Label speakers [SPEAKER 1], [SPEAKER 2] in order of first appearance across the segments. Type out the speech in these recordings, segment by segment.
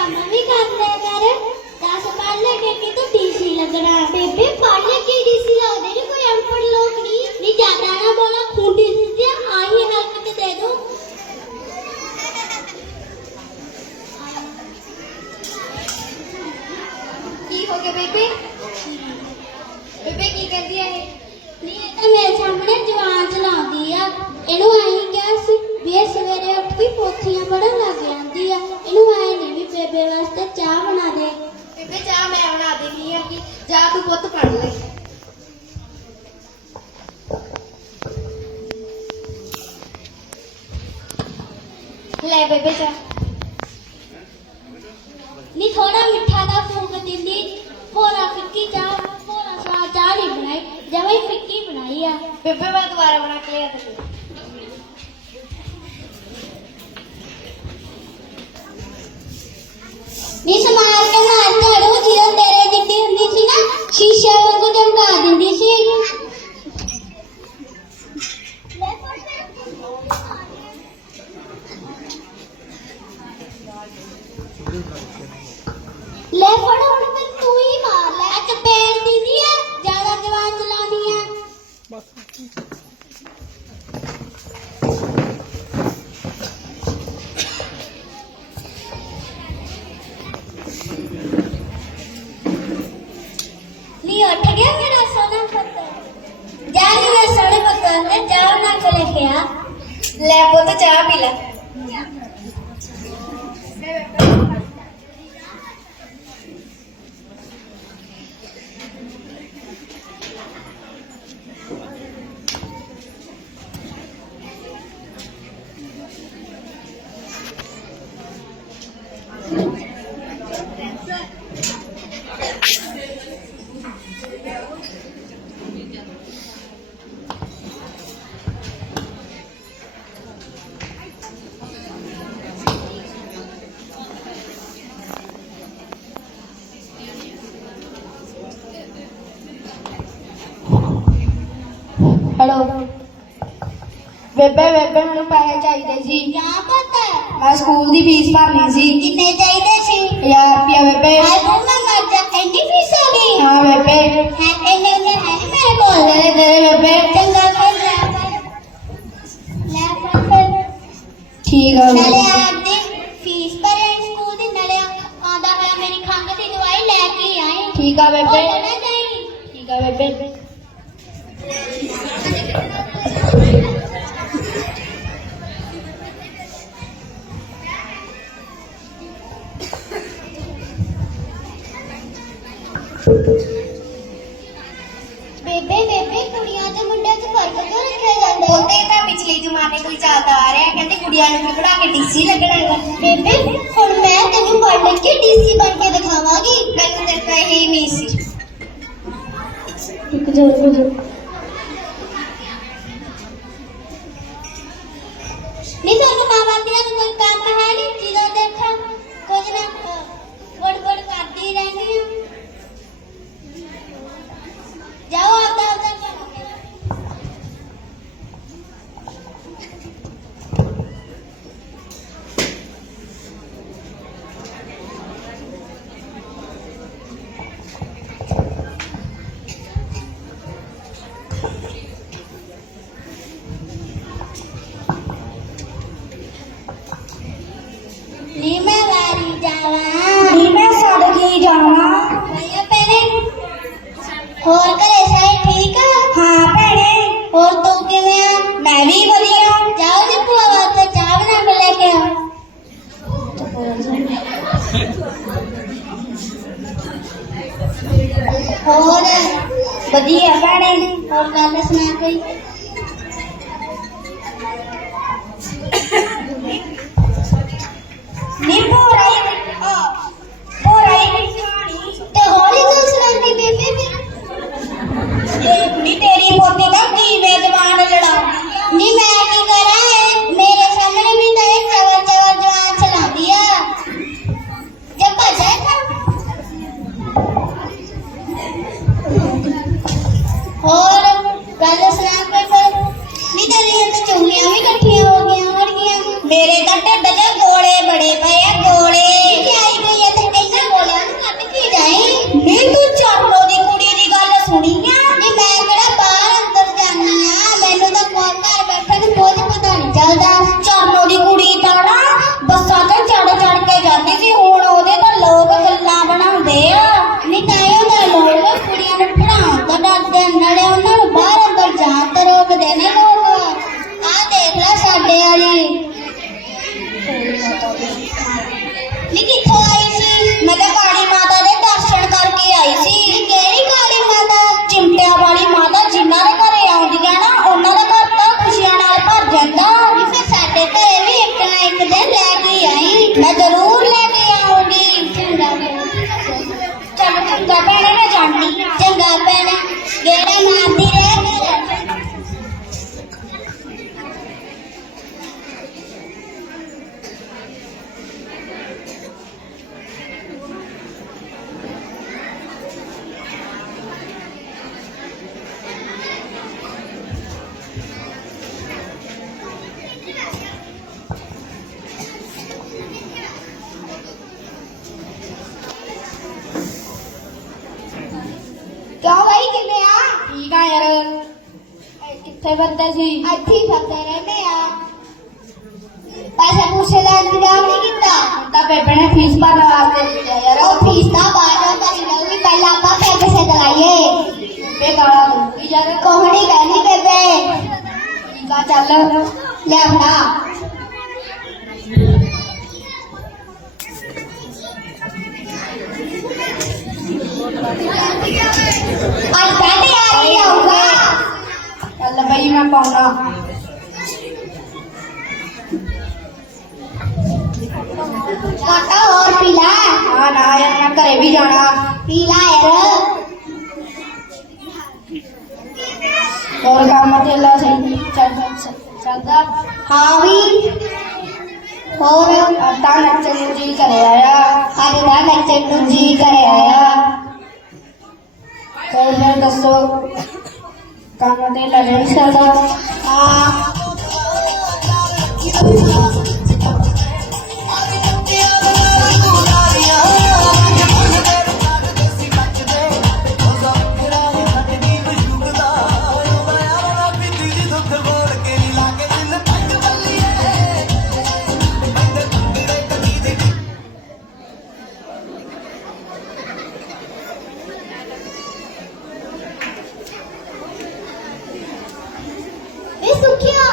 [SPEAKER 1] ਕੰਮ ਵੀ ਕਰ ਲਿਆ ਕਰ ਦਸ ਪੜ੍ਹ ਲੈ ਕੇ ਕਿ ਤੂੰ ਡੀਸੀ ਲੱਗਣਾ। ਬੇਬੇ, ਪੜ੍ਹ ਲੈ ਕੇ ਡੀਸੀ ਲੱਗਦੇ ਨੇ? ਕੋਈ ਅਨਪੜ੍ਹ ਲੋਕ ਨਹੀਂ। ਨਹੀਂ, ਜ਼ਿਆਦਾ ਨਾ ਬੋਲਾ, ਖੁੰਡੀ ਦਿੱਤੇ ਆਹੀ ਹਰਕਤ ਦੇ ਦੋ।
[SPEAKER 2] ਕੀ ਹੋ ਗਿਆ ਬੇਬੇ? ਬੇਬੇ, ਕੀ ਕਹਿੰਦੀ ਹੈ ਇਹ?
[SPEAKER 1] ਨਹੀਂ, ਇਹ ਤਾਂ ਮੇਰੇ ਸਾਹਮਣੇ ਜਵਾਨ ਚਲਾਉਂਦੀ ਆ। ਇਹਨੂੰ ਆਈ ਕਿਹਾ ਸੀ ਵੀ ਇਹ ਸਵੇਰੇ ਉੱਠ ਕੇ ਪੋਥੀਆਂ ਪੜ੍ਹਨ ਲੱਗ ਜਾਂਦੀ ਆ। ਇਹਨੂੰ ਆਏ ਨਹੀਂ ਬੇਬੇ ਵਾਸਤੇ ਚਾਹ ਬਣਾ ਦੇ।
[SPEAKER 2] ਬੇਬੇ ਚਾਹ ਮੈਂ ਬਣਾ ਦੇਣੀ ਆ ਕਿ ਜਾ ਤੂੰ ਪੁੱਤ ਪੜ ਲੈ। ਲੈ ਬੇਬੇ ਚਾਹ।
[SPEAKER 1] ਨਹੀਂ ਥੋੜਾ ਮਿੱਠਾ ਦਾ ਫੂਕ ਦਿੰਦੀ। ਭੋਰਾ ਫਿੱਕੀ ਚਾਹ ਭੋਰਾ ਸਵਾਦ ਚਾਹ ਨਹੀਂ ਬਣਾਈ। ਜਵੇਂ ਹੀ ਫਿੱਕੀ ਬਣਾਈ ਆ।
[SPEAKER 2] ਬੇਬੇ ਮੈਂ ਦੁਬਾਰਾ ਬਣਾ ਕੇ ਲਿਆ ਤੈਨੂੰ
[SPEAKER 1] ਨੀ ਸਮਾਰ ਕੇ ਮਾਰ ਝਾੜੂ ਜਦੋਂ ਤੇਰੇ ਜਿੱਡੀ ਹੁੰਦੀ ਸੀ ਨਾ ਸ਼ੀਸ਼ੇ ਵਾਂਗੂ ਚਮਕਾ ਦਿੰਦੀ ਸੀ ਲੈ ਫੜ।
[SPEAKER 2] ਬੇਬੇ ਬੇਬੇ ਮੈਨੂੰ ਪੈਸੇ ਚਾਹੀਦੇ ਸੀ।
[SPEAKER 1] ਕਿਆ ਪਤਾ।
[SPEAKER 2] ਮੈਂ ਸਕੂਲ ਦੀ ਫੀਸ ਭਰਨੀ ਸੀ।
[SPEAKER 1] ਕਿੰਨੇ ਚਾਹੀਦੇ ਸੀ?
[SPEAKER 2] 1000 ਰੁਪਇਆ ਬੇਬੇ।
[SPEAKER 1] ਹਾਏ ਬੰਮਾ ਮਰ ਜਾ ਐਂਡੀ ਫੀਸ ਹੋ ਗਈ।
[SPEAKER 2] ਹਾਂ ਬੇਬੇ।
[SPEAKER 1] ਹੈ ਇੰਨੇ ਇੰਨੇ ਹੈ ਨੀ ਮੇਰੇ ਕੋਲ।
[SPEAKER 2] ਦੇ ਦੇ ਬੇਬੇ।
[SPEAKER 1] ਚੰਗਾ ਫਿਰ ਲੈ ਫੜ। ਲੈ ਫੜ ਫਿਰ।
[SPEAKER 2] ਠੀਕ ਆ
[SPEAKER 1] ਨਾਲੇ
[SPEAKER 2] ਬੇਬੇ
[SPEAKER 1] ਆਪਦੀ ਫੀਸ ਭਰੇ ਸਕੂਲ ਦੀ ਨਾਲੇ ਆਉਂਦਾ ਹੋਇਆ ਮੇਰੀ ਖੰਘ ਦੀ ਦਵਾਈ ਲੈ ਕੇ ਆਈ।
[SPEAKER 2] ਠੀਕ ਆ ਬੇਬੇ।
[SPEAKER 1] ਉਹ ਨਾ ਜਾਈ।
[SPEAKER 2] ਠੀਕ ਆ ਬੇਬੇ।
[SPEAKER 1] ਬੇਬੇ ਬੇਬੇ ਕੁੜੀਆਂ ਤੇ ਮੁੰਡਿਆਂ 'ਚ ਫ਼ਰਕ ਕਿਉਂ ਰੱਖਿਆ ਜਾਂਦਾ? ਹੈ?
[SPEAKER 2] ਉਹਦੇ ਤਾਂ ਪਿਛਲੇ ਜ਼ਮਾਨੇ ਹੀ ਚੱਲਦਾ ਆ ਰਿਹਾ ਕਹਿੰਦੇ ਕੁੜੀਆਂ ਨੂੰ ਪੜਾ ਕੇ ਡੀਸੀ ਲੱਗਣਾ ਹੈਗਾ।
[SPEAKER 1] ਬੇਬੇ ਹੁਣ ਮੈਂ ਤੈਨੂੰ ਪੜ੍ਹ ਲਿਖ ਕੇ ਡੀਸੀ ਬਣ ਕੇ ਦਿਖਾਵਾਂਗੀ।
[SPEAKER 2] ਮੈਨੂੰ ਤੇ ਇਹ ਨਹੀਂ ਸੀ।
[SPEAKER 1] ਇੱਕ ਜੋਰ ਬੁਝੋ ਹੋਰ?
[SPEAKER 2] ਵਧੀਆ ਭੈਣੇ,
[SPEAKER 1] ਹੋਰ ਗੱਲ ਸੁਣਾ ਕੋਈ?
[SPEAKER 2] ਨੀ ਭੋਰਾਈ ਆ ਭੋਰਾਈ
[SPEAKER 1] ਤੇ ਹੌਲੀ ਤੋਂ ਸੁਣਾਉਂਦੀ ਬੇਬੇ ਫਿਰ।
[SPEAKER 2] ਇਹ ਤੇਰੀ
[SPEAKER 1] ਕਿੱਥੇ
[SPEAKER 2] ਬੰਦੇ ਸੀ
[SPEAKER 1] ਇੱਥੇ ਹੀ ਫਿਰਦੇ ਰਹਿੰਦੇ ਆ ਪੈਸੇ ਪੂਸੇ ਦਾ ਇੰਤਜ਼ਾਮ ਨਹੀਂ ਕੀਤਾ
[SPEAKER 2] ਤਾਂ ਬੇਬੇ ਨੇ ਫੀਸ ਭਰਨ ਵਾਸਤੇ ਦਿੱਤਾ ਯਾਰ
[SPEAKER 1] ਉਹ ਫੀਸ ਤਾਂ ਬਾਅਦ ਵਿੱਚ ਭਰੀ ਜਾਊਗੀ ਪਹਿਲਾਂ ਆਪਾਂ ਪੈਸੇ ਸੇ ਦਲਾਈਏ
[SPEAKER 2] ਬੇ ਗਾਲਾਂ ਦੂੰਗੀ ਯਾਰ
[SPEAKER 1] ਕੋਹਣੀ ਕਹਿੰਦੀ ਬੇਬੇ
[SPEAKER 2] ਠੀਕ ਆ ਚੱਲ
[SPEAKER 1] ਲੈ ਫੜਾ ਅੱਜ ਕਹਿੰਦੇ ਆ ਰਹੀ ਆਊਗਾ
[SPEAKER 2] ਚੱਲ ਬਈ ਮੈਂ ਪਾਉਣਾ
[SPEAKER 1] ਕਾਟਾ ਹੋਰ ਪੀ ਲੈ
[SPEAKER 2] ਹਾਂ ਨਾ ਯਾਰ ਮੈਂ ਘਰੇ ਵੀ ਜਾਣਾ
[SPEAKER 1] ਪੀ ਲੈ ਯਾਰ
[SPEAKER 2] ਹੋਰ ਕੰਮ ਤੇ ਲਾ ਸਹੀ Dame la bendición. Ah.
[SPEAKER 1] ਹਾਂ ਵੀ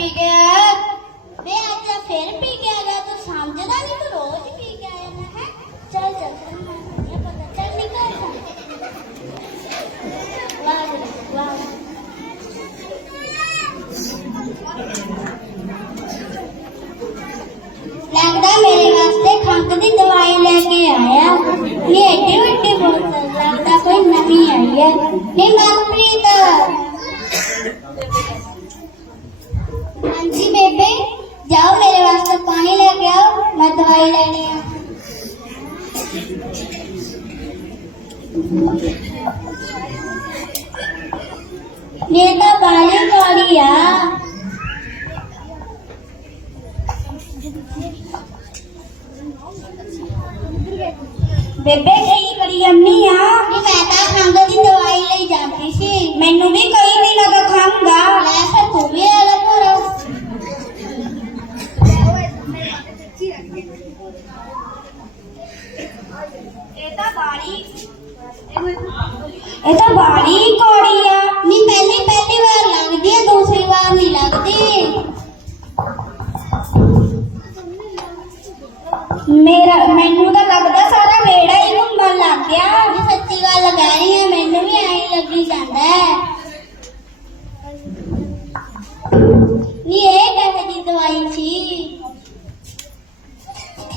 [SPEAKER 2] ਪੀ ਕੇ ਆਇਆ
[SPEAKER 1] ਵੇ ਅੱਜ ਫਿਰ ਪੀ ਕੇ ਆ ਗਿਆ ਤੂੰ ਸਮਝਦਾ ਨਹੀਂ ਤੂੰ ਰੋਜ਼ ਹੀ ਪੀ ਕੇ ਆ ਜਾਂਦਾ ਹੈ ਚੱਲ ਚੱਲ ਤੈਨੂੰ ਮੈਂ ਸਮਝਿਆ ਪਤਾ ਚੱਲ ਨਿਕਲ ਜਾ ਵਾਹ ਜੀ, ਵਾਹ ਲੱਗਦਾ ਮੇਰੇ ਵਾਸਤੇ ਖੰਗ ਦੀ ਦਵਾਈ ਲੈ ਕੇ ਆਇਆ ਇਹ ਏਡੀ ਵੱਡੀ ਬੋਤਲ ਲੱਗਦਾ ਕੋਈ ਨਵੀਂ ਆਈ ਹੈ ਨਹੀਂ Manpreet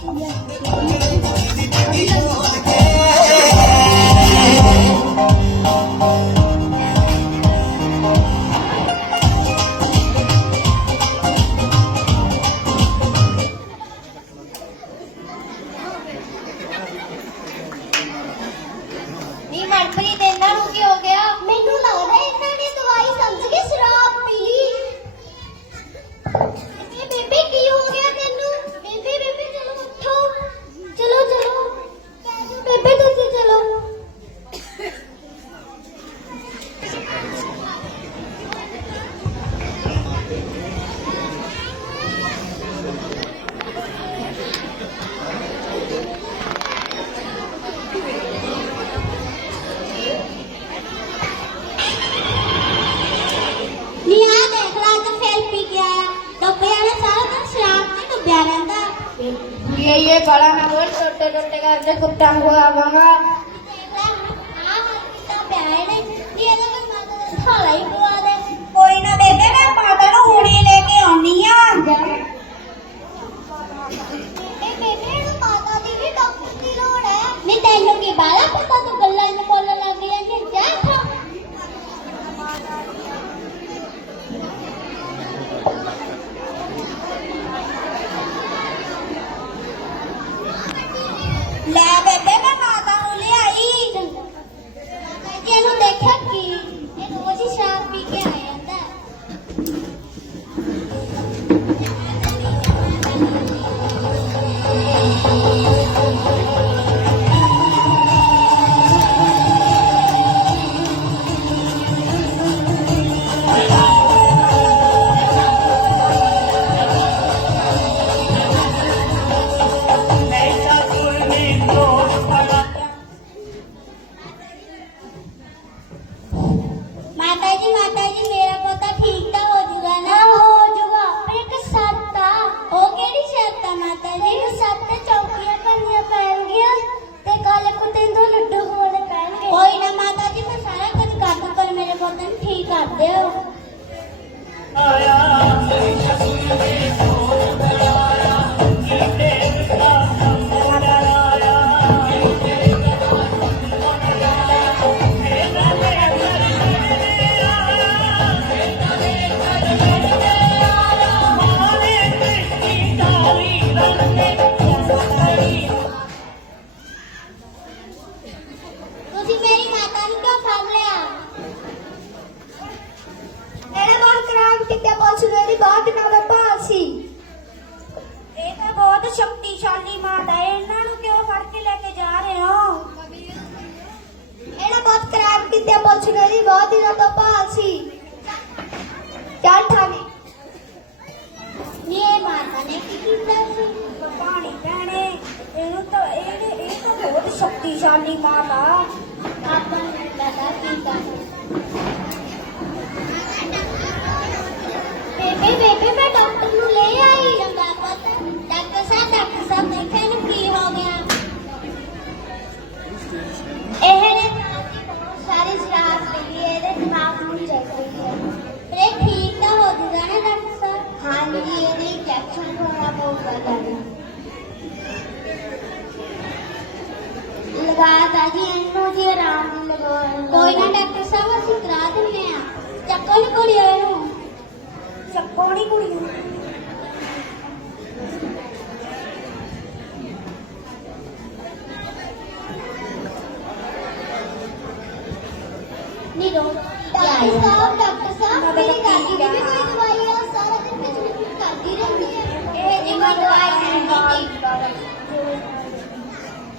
[SPEAKER 1] Yeah. yerde kurtan gua banga ਹੋਣਾ ਪਊਗਾ ਤੁਹਾਨੂੰ ਲਗਾ ਦਾਦੀ ਇਹਨੂੰ ਜੀ ਆਰਾਮ ਨਾਲ ਲਗਾਉਣ ਕੋਈ ਨਾ ਡਾਕਟਰ ਸਾਹਿਬ ਅਸੀਂ ਕਰਾ ਦਿੰਦੇ ਆ ਚੱਕੋ ਨੀ ਕੁੜੀ ਇਹਨੂੰ ਚੱਕੋ ਨੀ ਕੁੜੀ ਨੀ ਰੋ ਡਾਕਟਰ ਸਾਹਿਬ ਡਾਕਟਰ ਸਾਹਿਬ ਮੇਰੀ ਦਾਦੀ ਦੀ ਵੀ ਕੋਈ ਦਵਾਈ ਆ ਸਾਰਾ ਦਿਨ ਵਿੱਚ ਵਿੱਚ ਕਰਦੀ ਰਹਿੰਦੀ ਹੈ ਇਹ ਜੀ ਕੋਈ ਦਵਾਈ ਨਹੀਂ ਦਿੱਤੀ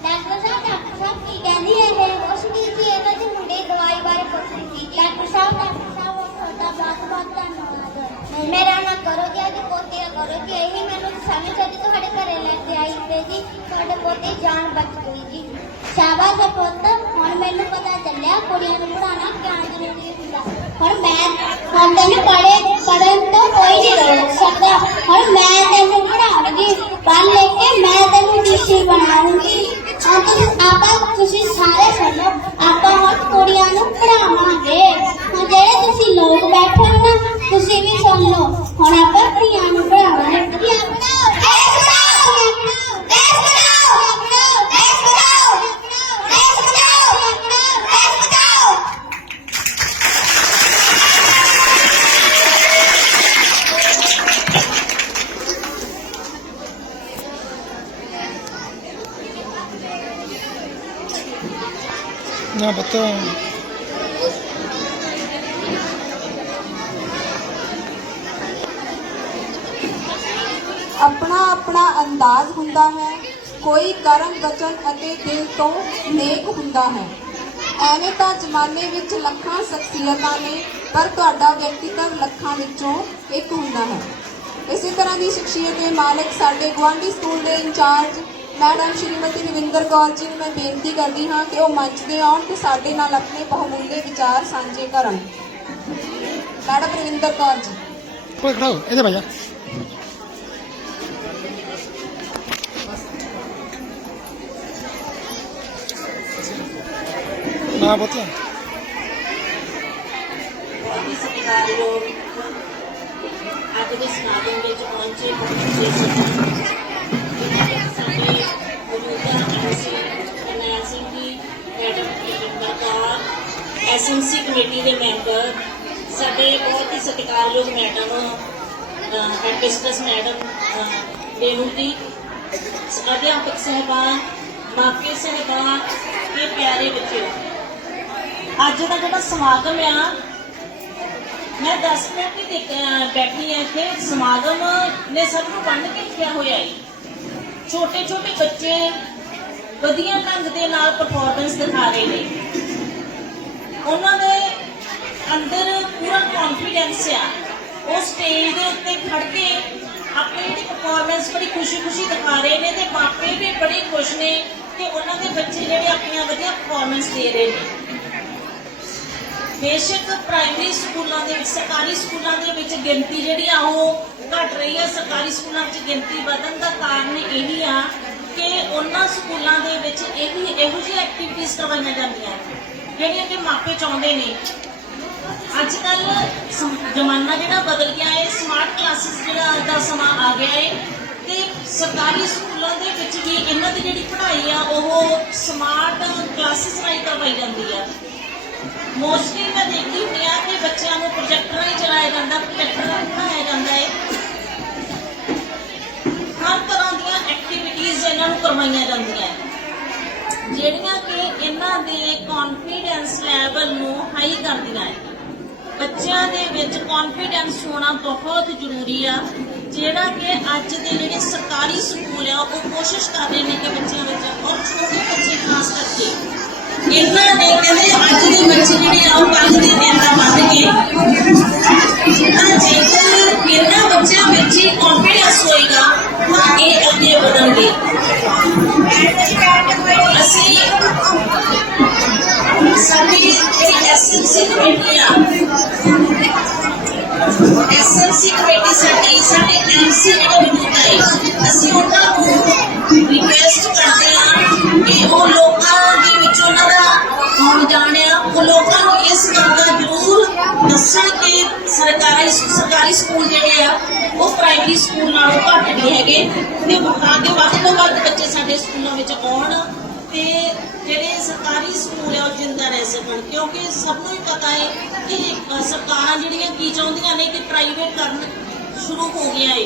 [SPEAKER 1] ਡਾਕਟਰ ਸਾਹਿਬ ਡਾਕਟਰ ਸਾਹਿਬ ਕੀ ਕਹਿੰਦੀ ਹੈ ਇਹ ਕੁਛ ਨਹੀਂ ਜੀ ਇਹਨਾਂ ਦੇ ਮੁੰਡੇ ਦੀ ਦਵਾਈ ਬਾਰੇ ਪੁੱਛ ਰਹੀ ਸੀ ਡਾਕਟਰ ਸਾਹਿਬ ਡਾਕਟਰ ਸਾਹਿਬ ਤੁਹਾਡਾ ਬਹੁਤ ਬਹੁਤ ਧੰਨਵਾਦ ਮੇਰਾ ਨਾ ਕਰੋ ਜੀ ਅੱਜ ਪੋਤੇ ਦਾ ਕਰੋ ਜੀ ਇਹੀ ਮੈਨੂੰ ਸਮਝ ਸੱਜੀ ਤੁਹਾਡੇ ਘਰੇ ਲੈ ਕੇ ਆਈ ਤੇ ਜੀ, ਤੁਹਾਡੇ ਪੋਤੇ ਜਾਨ ਬਚ ਗਈ ਜੀ। ਸ਼ਾਬਾਸ਼ ਹੈ ਪੁੱਤ, ਹੁਣ ਮੈਨੂੰ ਪਤਾ ਚੱਲਿਆ ਕੁੜੀਆਂ ਨੂੰ ਪੜਾਉਣਾ ਕਿਉਂ ਜ਼ਰੂਰੀ ਹੁੰਦਾ। ਹੁਣ ਮੈਂ, ਹੁਣ ਤੈਨੂੰ ਪੜੇ ਪੜਨ ਤੋਂ ਕੋਈ ਨਹੀਂ ਰੋਕ ਸਕਦਾ। ਹੁਣ ਮੈਂ ਤੈਨੂੰ ਪੜਾਉਂਗੀ ਪੜ੍ਹ ਲੈ ਕੇ ਮੈਂ ਤੈਨੂੰ ਟੀਚਰ ਬਣਾਉਂਗੀ। ਆਪਾਂ ਤੁਸੀਂ ਸਾਰੇ ਸੁਣੋ। ਆਪਾਂ ਹੁਣ ਕੁੜੀਆਂ ਨੂੰ ਪੜਾਵਾਂਗੇ ਹੁਣ ਜਿਹੜੇ ਤੁਸੀਂ ਲੋਕ ਬੈਠੇ ਹੋ ਨਾ ਤੁਸੀਂ ਵੀ ਸੁਣ ਲਓ ਹੁਣ ਆਪਾਂ ਕੁੜੀਆਂ ਨੂੰ ਪੜਾਵਾਂਗੇ ਕੁੜੀਆਂ ਪੜਾਓ ਦੇਸ਼ ਪੜਾਓ ਦੇਸ਼ ਪੜਾਓ ਦੇਸ਼ ਪੜਾਓ ਦੇਸ਼ ਪੜਾਓ ਦੇਸ਼ ਪੜਾਓ
[SPEAKER 3] ਨਾ ਪਤਾ
[SPEAKER 4] ਆਪਣਾ ਆਪਣਾ ਅੰਦਾਜ਼ ਹੁੰਦਾ ਹੈ, ਕੋਈ ਕਰਮ ਵਚਨ ਅਤੇ ਦਿਲ ਤੋਂ ਨੇਕ ਹੁੰਦਾ ਹੈ। ਐਵੇਂ ਤਾਂ ਜ਼ਮਾਨੇ ਵਿੱਚ ਲੱਖਾਂ ਸ਼ਖਸੀਅਤਾਂ ਨੇ, ਪਰ ਤੁਹਾਡਾ ਵਿਅਕਤੀਤਵ ਲੱਖਾਂ ਵਿੱਚੋਂ ਇੱਕ ਹੁੰਦਾ ਹੈ। ਇਸੇ ਤਰ੍ਹਾਂ ਦੀ ਸ਼ਖਸੀਅਤ ਦੇ ਮਾਲਕ ਸਾਡੇ ਗੁਆਂਢੀ ਸਕੂਲ ਦੇ ਇੰਚਾਰਜ, ਮੈਡਮ ਸ਼੍ਰੀਮਤੀ ਰਵਿੰਦਰ ਕੌਰ ਜੀ ਨੂੰ ਮੈਂ ਬੇਨਤੀ ਕਰਦੀ ਹਾਂ ਕਿ ਉਹ ਮੰਚ ਤੇ ਆਉਣ ਤੇ ਸਾਡੇ ਨਾਲ ਆਪਣੇ ਬਹੁਮੁੱਲੇ ਵਿਚਾਰ ਸਾਂਝੇ ਕਰਨ। ਮੈਡਮ ਰਵਿੰਦਰ ਕੌਰ ਜੀ।
[SPEAKER 3] ਕੋਈ ਖੜਾ ਹੋ ਇਹਦੇ ਭਾਈਆ ਹਾਂ, ਪੁੱਤ।
[SPEAKER 5] ਬਹੁਤ ਹੀ ਅੱਜ ਦੇ ਸਮਾਗਮ ਵਿੱਚ ਪਹੁੰਚੇ ਪਹੁੰਚੇ ਸਾਡੇ ਮੌਜੂਦਾ MC Karnail Singh ji madam Rajinder SMC committee ਦੇ ਮੈਂਬਰ, ਸਾਡੇ ਬਹੁਤ ਹੀ ਸਤਿਕਾਰਯੋਗ ਮੈਡਮ ਹੈਡਮਿਸਟਰਸ ਮੈਡਮ ਰੇਣੂ ਜੀ, ਅਧਿਆਪਕ ਸਹਿਬਾਨ ਮਾਪੇ ਸਹਿਬਾਨ ਤੇ ਪਿਆਰੇ ਬੱਚਿਓ ਅੱਜ ਦਾ ਜਿਹੜਾ ਸਮਾਗਮ ਆ, ਮੈਂ 10 ਮਿੰਟ ਹੀ ਬੈਠੀ ਆ ਇੱਥੇ। ਸਮਾਗਮ ਨੇ ਸਭ ਨੂੰ ਬੰਨ ਕੇ ਰੱਖਿਆ ਹੋਇਆ ਹੈ ਛੋਟੇ ਛੋਟੇ ਬੱਚੇ ਵਧੀਆ ਢੰਗ ਦੇ ਨਾਲ ਪਰਫਾਰਮੈਂਸ ਦਿਖਾ ਰਹੇ ਨੇ। ਉਹਨਾਂ ਦੇ ਅੰਦਰ ਪੂਰਾ ਕੌਨਫੀਡੈਂਸ ਆ। ਉਹ ਸਟੇਜ ਦੇ ਉੱਤੇ ਖੜ ਕੇ ਆਪਣੀ ਜਿਹੜੀ ਪਰਫਾਰਮੈਂਸ ਬੜੀ ਖੁਸ਼ੀ-ਖੁਸ਼ੀ ਦਿਖਾ ਰਹੇ ਨੇ ਤੇ ਮਾਪੇ ਵੀ ਬੜੇ ਖੁਸ਼ ਨੇ ਕਿ ਉਹਨਾਂ ਦੇ ਬੱਚੇ ਜਿਹੜੇ ਆਪਣੀਆਂ ਵਧੀਆ ਪਰਫਾਰਮੈਂਸ ਦੇ ਰਹੇ ਨੇ। ਬੇਸ਼ੱਕ ਪ੍ਰਾਇਮਰੀ ਸਕੂਲਾਂ ਦੇ ਵਿੱਚ, ਸਰਕਾਰੀ ਸਕੂਲਾਂ ਦੇ ਵਿੱਚ ਗਿਣਤੀ ਜਿਹੜੀ ਆ ਉਹ ਘਟ ਰਹੀ ਹੈ ਸਰਕਾਰੀ ਸਕੂਲਾਂ ਵਿੱਚ ਗਿਣਤੀ ਵਧਣ ਦਾ ਕਾਰਨ ਇਹ ਇਹੀ ਆ ਕਿ ਉਹਨਾਂ ਸਕੂਲਾਂ ਦੇ ਵਿੱਚ ਇਹ ਵੀ ਇਹੋ ਜਿਹੀ ਐਕਟੀਵਿਟੀਜ਼ ਕਰਵਾਈਆਂ ਜਾਂਦੀਆਂ। ਜਿਹੜੀਆਂ ਕਿ ਮਾਪੇ ਚਾਹੁੰਦੇ ਨੇ। ਅੱਜ ਕੱਲ ਜ਼ਮਾਨਾ ਜਿਹੜਾ ਬਦਲ ਗਿਆ ਹੈ ਸਮਾਰਟ ਕਲਾਸਿਸ ਜਿਹੜਾ ਅੱਜ ਦਾ ਸਮਾਂ ਆ ਗਿਆ ਹੈ ਤੇ ਸਰਕਾਰੀ ਸਕੂਲਾਂ ਦੇ ਵਿੱਚ ਵੀ ਇਹਨਾਂ ਦੀ ਜਿਹੜੀ ਪੜ੍ਹਾਈ ਆ, ਉਹ ਸਮਾਰਟ ਕਲਾਸਿਸ ਰਾਹੀਂ ਕਰਵਾਈ ਜਾਂਦੀ ਆ। ਮੋਸਟਲੀ ਮੈਂ ਦੇਖੀ ਹੁੰਦੀ ਆ ਕਿ ਬੱਚਿਆਂ ਨੂੰ ਪ੍ਰੋਜੈਕਟਰ ਹੀ ਚਲਾਇਆ ਜਾਂਦਾ ਪ੍ਰੋਜੈਕਟਰ ਰਾਹੀਂ ਪੜ੍ਹਾਇਆ ਜਾਂਦਾ ਹੈ ਹਰ ਤਰ੍ਹਾਂ ਦੀਆਂ ਐਕਟੀਵਿਟੀਜ਼ ਇਹਨਾਂ ਨੂੰ ਕਰਵਾਈਆਂ ਜਾਂਦੀਆਂ ਜਿਹੜੀਆਂ ਕਿ ਇਹਨਾਂ ਦੇ ਕੌਨਫੀਡੈਂਸ ਲੈਵਲ ਨੂੰ ਹਾਈ ਕਰਦੀਆਂ ਹੈ ਬੱਚਿਆਂ ਦੇ ਵਿੱਚ ਕੌਨਫੀਡੈਂਸ ਹੋਣਾ ਬਹੁਤ ਜ਼ਰੂਰੀ ਆ। ਜਿਹੜਾ ਕਿ ਅੱਜ ਦੇ ਜਿਹੜੇ ਸਰਕਾਰੀ ਸਕੂਲ ਆ, ਉਹ ਕੋਸ਼ਿਸ਼ ਕਰ ਰਹੇ ਨੇ ਕਿ ਬੱਚਿਆਂ ਵਿੱਚ, ਔਰ ਛੋਟੇ ਬੱਚੇ ਖਾਸ ਕਰਕੇ ਇਹਨਾਂ ਨੇ ਕਹਿੰਦੇ ਅੱਜ ਦੇ ਬੱਚੇ ਜਿਹੜੇ ਆ ਉਹ ਕੱਲ੍ਹ ਦੇ ਨੇਤਾ ਬਣ ਗਏ ਤਾਂ ਜੇਕਰ ਇਹਨਾਂ ਬੱਚਿਆਂ ਵਿੱਚ ਹੀ ਕੌਨਫੀਡੈਂਸ ਹੋਏਗਾ ਤਾਂ ਇਹ ਅੱਗੇ ਵਧਣਗੇ ਅਸੀਂ ਸਾਡੀ ਜਿਹੜੀ ਉਹ ਸਕੂਲ ਨਾਲੋਂ ਘੱਟ ਨਹੀਂ ਹੈਗੇ ਤੇ ਤਾਂ ਕਿ ਵੱਧ ਤੋਂ ਵੱਧ ਬੱਚੇ ਸਾਡੇ ਸਕੂਲਾਂ ਵਿੱਚ ਆਉਣ ਤੇ ਜਿਹੜੇ ਸਰਕਾਰੀ ਸਕੂਲ ਆ ਉਹ ਜਿੰਦਾ ਰਹਿ ਸਕਣ। ਕਿਉਂਕਿ ਸਭ ਨੂੰ ਹੀ ਪਤਾ ਹੈ ਕਿ ਸਰਕਾਰਾਂ ਜਿਹੜੀਆਂ ਕੀ ਚਾਹੁੰਦੀਆਂ ਨੇ ਕਿ ਪ੍ਰਾਈਵੇਟ ਕਰਨ ਸ਼ੁਰੂ ਹੋ ਗਿਆ ਹੈ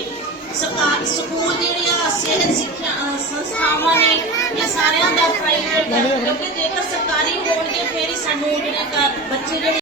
[SPEAKER 5] ਸਰਕਾਰ ਸਕੂਲ ਜਿਹੜੀਆਂ ਸਿਹਤ ਸਿੱਖਿਆ ਸੰਸਥਾਵਾਂ ਨੇ ਇਹ ਸਾਰਿਆਂ ਦਾ ਪ੍ਰਾਈਵੇਟ ਕਿਉਂਕਿ ਜੇਕਰ ਸਰਕਾਰੀ ਹੋਣਗੇ, ਫੇਰ ਹੀ ਸਾਨੂੰ ਜਿਹੜੇ ਬੱਚੇ ਜਿਹੜੇ